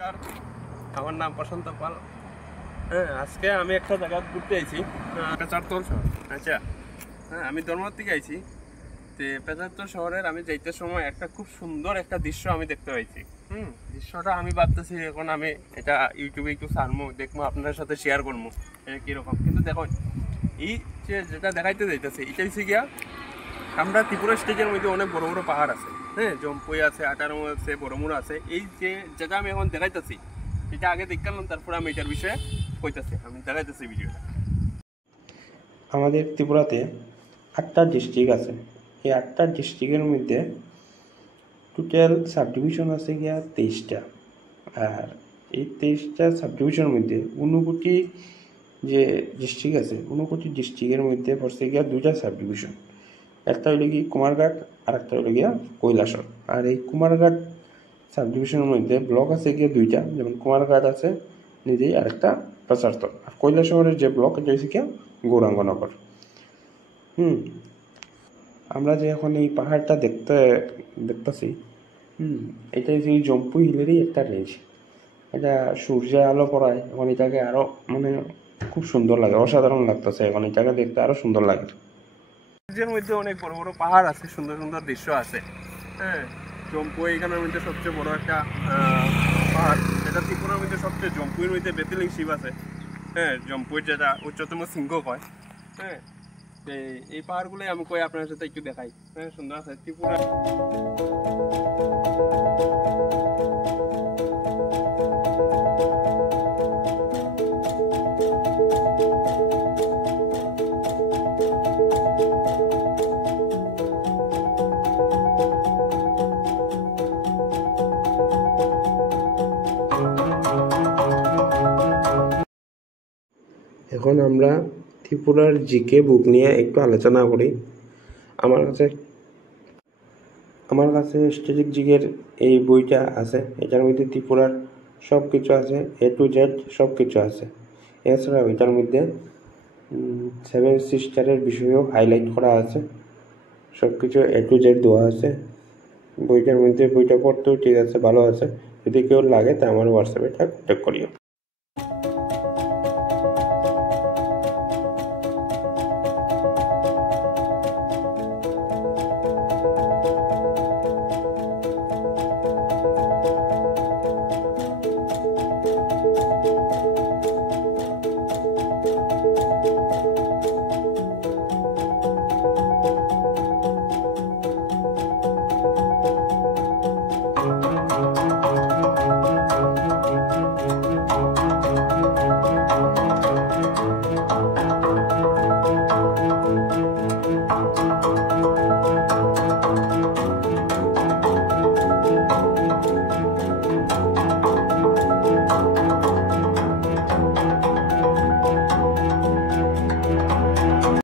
নমস্কার, আমার নাম প্রশান্ত পাল। হ্যাঁ, আজকে আমি একটা জায়গা ঘুরতে আইছি, পেঁচারতল শহর। আচ্ছা, হ্যাঁ, আমি ধর্মনাথ থেকে আইছি। তো পেঁচারতল শহরের আমি যাইতে সময় একটা খুব সুন্দর একটা দৃশ্য আমি দেখতে পাইছি। দৃশ্যটা আমি ভাবতেছি এখন আমি এটা ইউটিউবে একটু সারমো, দেখবো, আপনার সাথে শেয়ার করবো এটা কীরকম। কিন্তু দেখো, এই যে যেটা দেখাইতে যাইতেছে এটা হচ্ছে গিয়া আমরা ত্রিপুরা স্টেটের মধ্যে অনেক বড় বড় পাহাড় আছে। হ্যাঁ, জম্পুই আছে, আটারম আছে, বড়মুড় আছে। এই যে যেটা আমি এখন দেখাইতেছি এটা আগে দেখলাম, তারপরে আমি এটার বিষয়ে কইতাছি, আমি দেখাইতেছি ভিডিওটা। আমাদের ত্রিপুরাতে 8টা ডিস্ট্রিক্ট আছে। এই 8টা ডিস্ট্রিক্টের মধ্যে টোটাল সাব ডিভিশন আছে গিয়া 23টা। আর এই 23টা সাব ডিভিশনের মধ্যে 59 যে ডিস্ট্রিক্ট আছে, 59 ডিস্ট্রিক্টের মধ্যে পড়ছে গিয়া 2টা সাব ডিভিশন। একটা হইল গিয়ে কুমারঘাট আর একটা হইল গিয়া কৈলাসর। আর এই কুমারঘাট সাব ডিভিশনের মধ্যে ব্লক আছে গিয়ে 2টা, যেমন কুমারঘাট আছে নিজেই, আরেকটা পেঁচারতল। আর কৈলাসহরের যে ব্লক এটা হচ্ছে গিয়া গৌরাঙ্গনগর। আমরা যে এখন এই পাহাড়টা দেখতেছি, এটা হচ্ছে এই জম্পু হিলেরই একটা রেঞ্জ। এটা সূর্যের আলো পড়ায় এখন এটাকে আরো মানে খুব সুন্দর লাগে, অসাধারণ লাগতেছে। এখন এটাকে দেখতে আরো সুন্দর লাগে। রাজ্যের মধ্যে অনেক বড় বড় পাহাড় আছে, সুন্দর সুন্দর দৃশ্য আছে। হ্যাঁ, জম্পু এইখানের মধ্যে সবচেয়ে বড় একটা পাহাড়, যেটা ত্রিপুরার মধ্যে সবচেয়ে, জম্পুর মধ্যে বেতিলিং শিব আছে। হ্যাঁ, জম্পুর যেটা উচ্চতম শৃঙ্গ কয়। হ্যাঁ, এই পাহাড়গুলোই আমি কই আপনার সাথে একটু দেখাই। হ্যাঁ, সুন্দর আছে ত্রিপুরা। এখন আমরা ত্রিপুরার জিকে বুক নিয়ে একটু আলোচনা করি। আমার কাছে স্ট্যাটিক জিকের এই বইটা আছে। এটার মধ্যে ত্রিপুরার সব কিছু আছে, A to Z সব কিছু আছে। এছাড়াও এটার মধ্যে 7 সিস্টারের বিষয়েও হাইলাইট করা আছে। সব কিছু A to Z দেওয়া আছে বইটার মধ্যে। বইটা পড়তেও ঠিক আছে, ভালো আছে। যদি কেউ লাগে তা আমার হোয়াটসঅ্যাপে কন্ট্যাক্ট করিও।